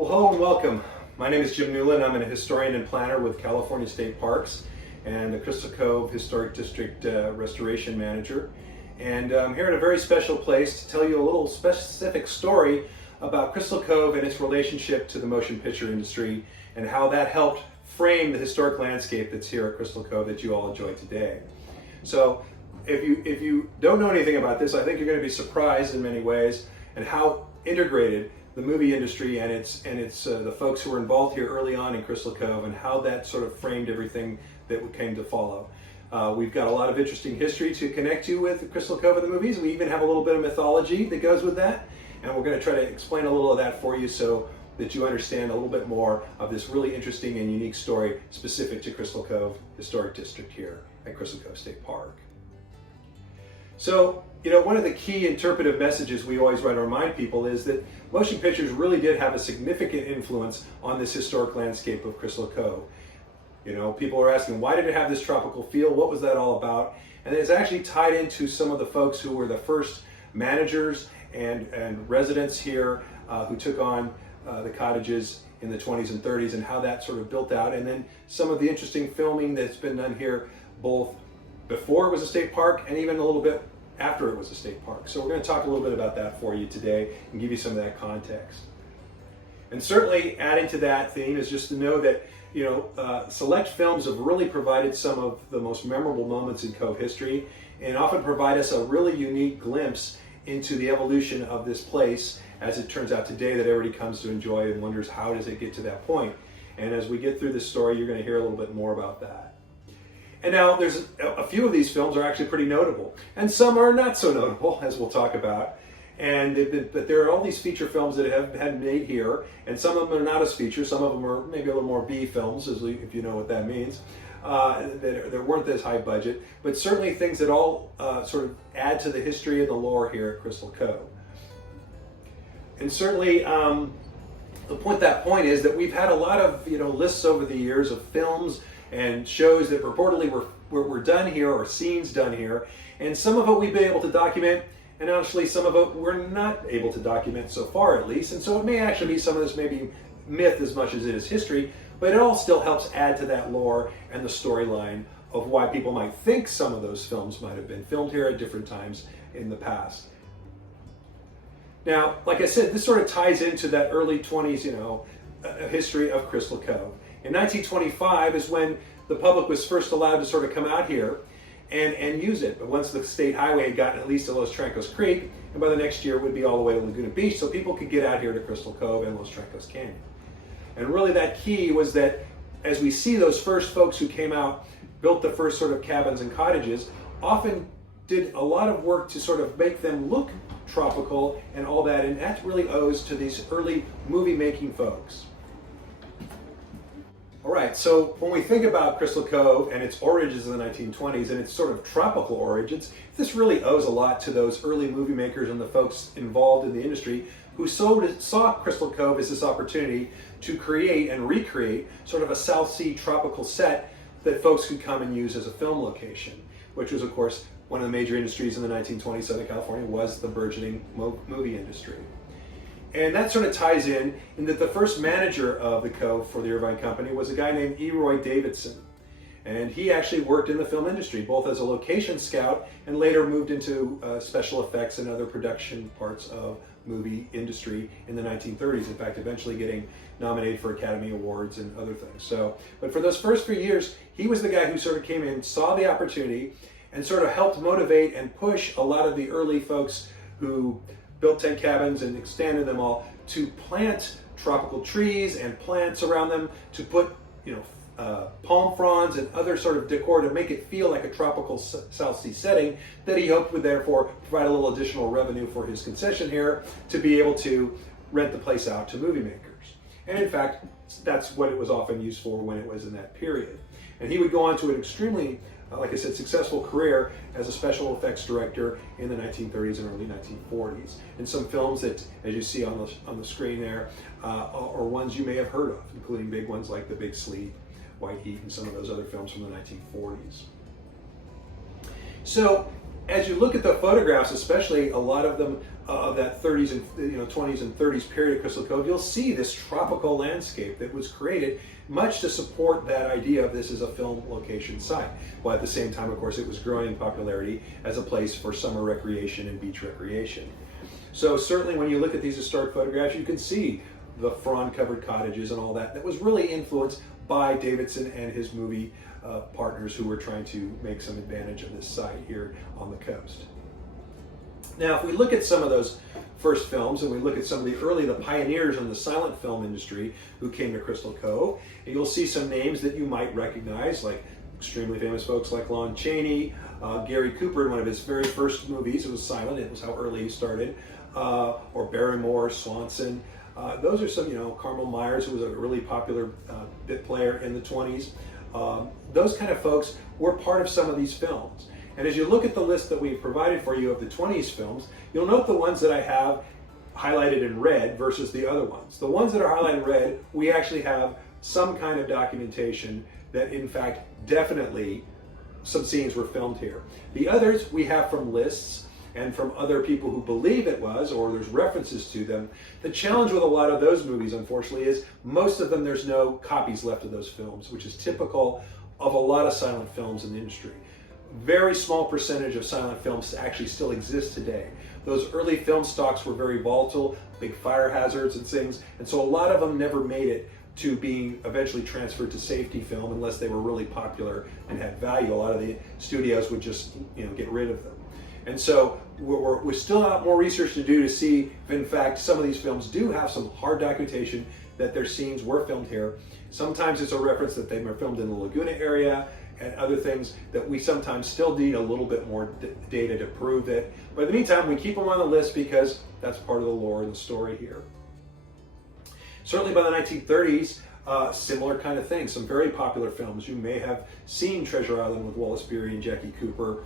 Well, hello and welcome. My name is Jim Newland. I'm a historian and planner with California State Parks and the Crystal Cove Historic District Restoration Manager. And I'm here at a very special place to tell you a little specific story about Crystal Cove and its relationship to the motion picture industry and how that helped frame the historic landscape that's here at Crystal Cove that you all enjoy today. So if you don't know anything about this, I think you're going to be surprised in many ways and how integrated the movie industry and its the folks who were involved here early on in Crystal Cove and how that sort of framed everything that came to follow. We've got a lot of interesting history to connect you with Crystal Cove and the movies. We even have a little bit of mythology that goes with that, and we're going to try to explain a little of that for you so that you understand a little bit more of this really interesting and unique story specific to Crystal Cove Historic District here at Crystal Cove State Park. So, one of the key interpretive messages we always want to remind people is that motion pictures really did have a significant influence on this historic landscape of Crystal Cove. People are asking, why did it have this tropical feel? What was that all about? And it's actually tied into some of the folks who were the first managers and residents here who took on the cottages in the 20s and 30s and how that sort of built out. And then some of the interesting filming that's been done here both before it was a state park and even a little bit after it was a state park. So we're going to talk a little bit about that for you today and give you some of that context. And certainly adding to that theme is just to know that select films have really provided some of the most memorable moments in Cove history and often provide us a really unique glimpse into the evolution of this place as it turns out today that everybody comes to enjoy and wonders how does it get to that point. And as we get through this story, you're going to hear a little bit more about that. And now there's a few of these films are actually pretty notable, and some are not so notable, as we'll talk about. But there are all these feature films that have been made here, and some of them are not as feature. Some of them are maybe a little more B films, if you know what that means. That weren't this high budget, but certainly things that all sort of add to the history and the lore here at Crystal Cove. And certainly, the point is that we've had a lot of lists over the years of films and shows that reportedly were done here or scenes done here, and some of it we've been able to document, and honestly some of it we're not able to document so far at least, and so it may actually be some of this maybe myth as much as it is history, but it all still helps add to that lore and the storyline of why people might think some of those films might have been filmed here at different times in the past. Now, like I said, this sort of ties into that early 20s, history of Crystal Cove. In 1925 is when the public was first allowed to sort of come out here and use it. But once the state highway had gotten at least to Los Trancos Creek, and by the next year it would be all the way to Laguna Beach, so people could get out here to Crystal Cove and Los Trancos Canyon. And really that key was that as we see those first folks who came out, built the first sort of cabins and cottages, often did a lot of work to sort of make them look tropical and all that, and that really owes to these early movie making folks. All right, so when we think about Crystal Cove and its origins in the 1920s and its sort of tropical origins, this really owes a lot to those early movie makers and the folks involved in the industry who saw Crystal Cove as this opportunity to create and recreate sort of a South Sea tropical set that folks could come and use as a film location, which was, of course, one of the major industries in the 1920s. Southern California was the burgeoning movie industry. And that sort of ties in that the first manager of the Cove for the Irvine Company was a guy named E. Roy Davidson. And he actually worked in the film industry, both as a location scout and later moved into special effects and other production parts of movie industry in the 1930s. In fact, eventually getting nominated for Academy Awards and other things. But for those first few years, he was the guy who sort of came in, saw the opportunity, and sort of helped motivate and push a lot of the early folks who built tent cabins and extended them all to plant tropical trees and plants around them, to put palm fronds and other sort of decor to make it feel like a tropical South Sea setting that he hoped would therefore provide a little additional revenue for his concession here to be able to rent the place out to movie makers. And in fact, that's what it was often used for when it was in that period. And he would go on to an extremely like I said, successful career as a special effects director in the 1930s and early 1940s. And some films that, as you see on the screen there, are ones you may have heard of, including big ones like The Big Sleep, White Heat, and some of those other films from the 1940s. So as you look at the photographs, especially a lot of them of that 30s and 20s and 30s period of Crystal Cove, you'll see this tropical landscape that was created much to support that idea of this as a film location site. While at the same time, of course, it was growing in popularity as a place for summer recreation and beach recreation. So certainly when you look at these historic photographs, you can see the frond-covered cottages and all that. That was really influenced by Davidson and his movie partners who were trying to make some advantage of this site here on the coast. Now, if we look at some of those first films and we look at some of the pioneers in the silent film industry who came to Crystal Cove, you'll see some names that you might recognize, like extremely famous folks like Lon Chaney, Gary Cooper in one of his very first movies. It was silent, it was how early he started, or Barrymore, Swanson. Those are some, Carmel Myers, who was a really popular bit player in the 20s. Those kind of folks were part of some of these films. And as you look at the list that we've provided for you of the 20s films, you'll note the ones that I have highlighted in red versus the other ones. The ones that are highlighted in red, we actually have some kind of documentation that in fact definitely some scenes were filmed here. The others we have from lists and from other people who believe it was, or there's references to them. The challenge with a lot of those movies, unfortunately, is most of them there's no copies left of those films, which is typical of a lot of silent films in the industry. Very small percentage of silent films actually still exist today. Those early film stocks were very volatile, big fire hazards and things, and so a lot of them never made it to being eventually transferred to safety film unless they were really popular and had value. A lot of the studios would just get rid of them. And so we still have more research to do to see if in fact some of these films do have some hard documentation that their scenes were filmed here. Sometimes it's a reference that they were filmed in the Laguna area, and other things that we sometimes still need a little bit more data to prove it. But in the meantime, we keep them on the list because that's part of the lore and the story here. Certainly by the 1930s, similar kind of thing. Some very popular films. You may have seen Treasure Island with Wallace Beery and Jackie Cooper.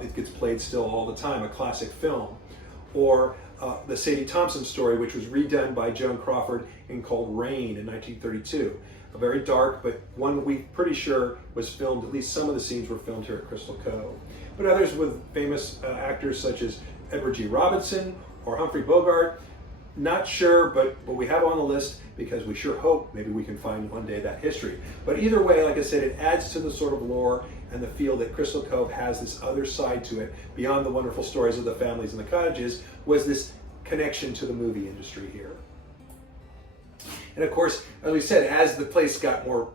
It gets played still all the time, a classic film. Or the Sadie Thompson story, which was redone by Joan Crawford and called Rain in 1932. A very dark, but one we pretty sure was filmed, at least some of the scenes were filmed here at Crystal Cove. But others with famous actors such as Edward G. Robinson or Humphrey Bogart. Not sure, but we have on the list because we sure hope maybe we can find one day that history. But either way, like I said, it adds to the sort of lore and the feel that Crystal Cove has this other side to it, beyond the wonderful stories of the families and the cottages, was this connection to the movie industry here. And of course, as we said, as the place got more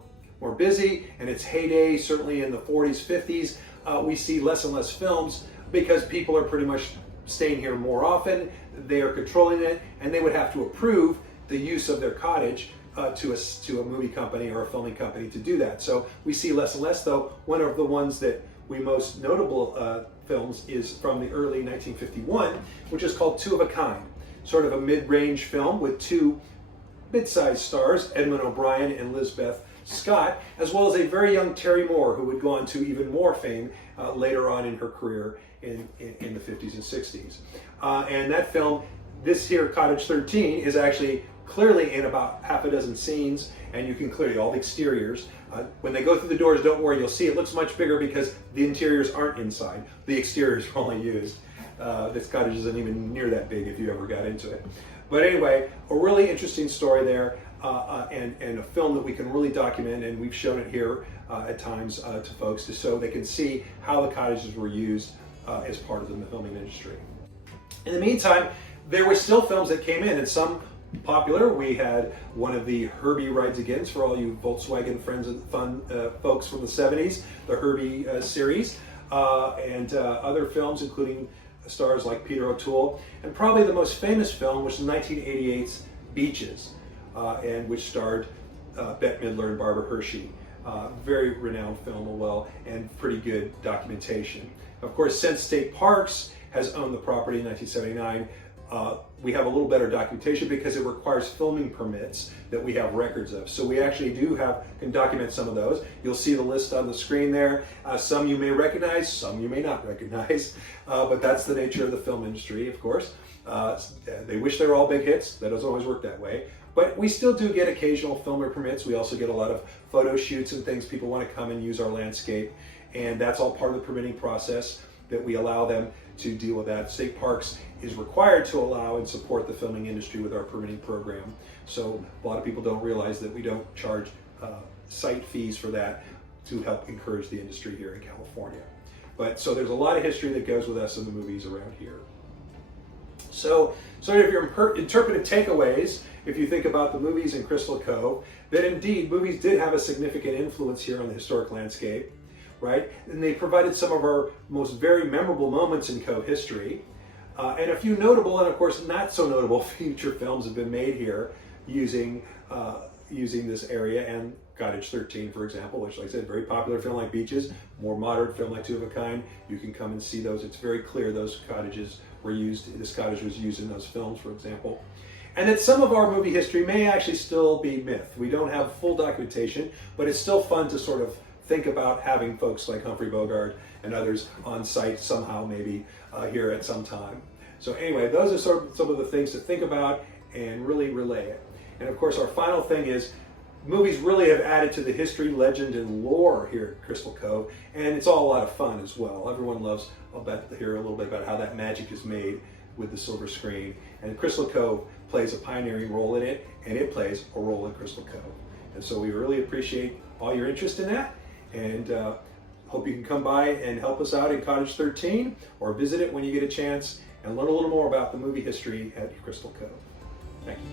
busy and its heyday, certainly in the 40s, 50s, we see less and less films because people are pretty much staying here more often. They are controlling it, and they would have to approve the use of their cottage to a movie company or a filming company to do that. So we see less and less, though. One of the ones that we most notable films is from the early 1951, which is called Two of a Kind, sort of a mid-range film with two mid-sized stars, Edmund O'Brien and Lisbeth Scott, as well as a very young Terry Moore, who would go on to even more fame later on in her career in the 50s and 60s. And that film, this here, Cottage 13, is actually clearly in about half a dozen scenes, and you can clearly, all the exteriors. When they go through the doors, don't worry, you'll see it looks much bigger because the interiors aren't inside. The exteriors are only used. This cottage isn't even near that big if you ever got into it. But anyway, a really interesting story there, and a film that we can really document, and we've shown it here at times to folks just so they can see how the cottages were used as part of the filming industry. In the meantime, there were still films that came in, and some popular. We had one of the Herbie Rides Agains for all you Volkswagen friends and fun folks from the 70s, the Herbie series, and other films including stars like Peter O'Toole, and probably the most famous film was 1988's Beaches, and which starred Bette Midler and Barbara Hershey. Very renowned film, and pretty good documentation. Of course, since State Parks has owned the property in 1979, we have a little better documentation because it requires filming permits that we have records of. So we actually can document some of those. You'll see the list on the screen there. Some you may recognize, some you may not recognize, but that's the nature of the film industry, of course. They wish they were all big hits. That doesn't always work that way. But we still do get occasional filmer permits. We also get a lot of photo shoots and things. People want to come and use our landscape, and that's all part of the permitting process. that we allow them to deal with that. State Parks is required to allow and support the filming industry with our permitting program. So a lot of people don't realize that we don't charge site fees for that to help encourage the industry here in California. But so there's a lot of history that goes with us in the movies around here. So if your interpretive takeaways, if you think about the movies in Crystal Cove, that indeed movies did have a significant influence here on the historic landscape, right? And they provided some of our most very memorable moments in Cove history. And a few notable and of course not so notable feature films have been made here using this area, and Cottage 13, for example, which, like I said, very popular film like Beaches, more moderate film like Two of a Kind. You can come and see those. It's very clear those cottages were used, this cottage was used in those films, for example. And that some of our movie history may actually still be myth. We don't have full documentation, but it's still fun to sort of think about having folks like Humphrey Bogart and others on site somehow, maybe here at some time. So anyway, those are sort of some of the things to think about and really relay it. And of course, our final thing is movies really have added to the history, legend, and lore here at Crystal Cove, and it's all a lot of fun as well. Everyone loves to hear a little bit about how that magic is made with the silver screen. And Crystal Cove plays a pioneering role in it, and it plays a role in Crystal Cove. And so we really appreciate all your interest in that, and hope you can come by and help us out in Cottage 13, or visit it when you get a chance, and learn a little more about the movie history at Crystal Cove. Thank you.